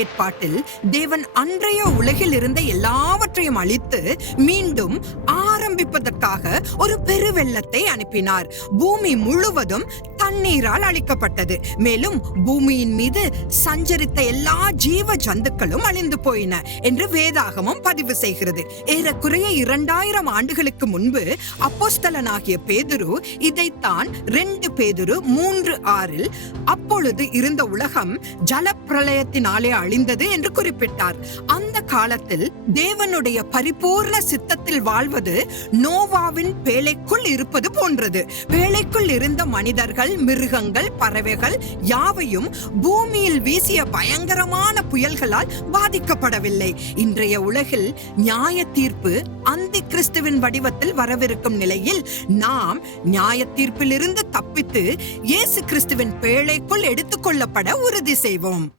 ஏற்பாட்டில் தேவன் அன்றைய உலகில் இருந்த எல்லாவற்றையும் அழித்து மீண்டும் ஆரம்பிப்பதற்காக ஒரு பெருவெள்ளத்தை அனுப்பினார். பூமி முழுவதும் தண்ணீரால் அழிக்கப்பட்டது. மேலும் பூமியின் மீது சஞ்சரித்த எல்லா ஜீவ ஜந்துக்களும் அழிந்து போயின என்று வேதாகமம் பதிவு செய்கிறது. ஏறக்குறைய 2000 ஆண்டுகளுக்கு முன்பு அப்போஸ்தலனாகிய பேதுரு இதைத்தான் 2 பேதுரு 3:6 அப்பொழுது இருந்த உலகம் ஜலப்பிரளயத்தினாலே அழிந்தது என்று குறிப்பிட்டார். அந்த காலத்தில் தேவனுடைய பரிபூர்ண சித்தத்தில் வாழ்வது நோவாவின் பேழைக்குள் இருப்பது போன்றது. பேழைக்குள் இருந்த மனிதர்கள், மிருகங்கள், பறவைகள் யாவையும் பூமியில் வீசிய பயங்கரமான புயல்களால் பாதிக்கப்படவில்லை. இன்றைய உலகில் நியாய தீர்ப்பு அந்தி கிறிஸ்துவின் வடிவத்தில் வரவிருக்கும் நிலையில் நாம் நியாய தீர்ப்பிலிருந்து தப்பித்து இயேசு கிறிஸ்துவின் பேழைக்குள் எடுத்துக்கொள்ளப்பட உறுதி செய்வோம்.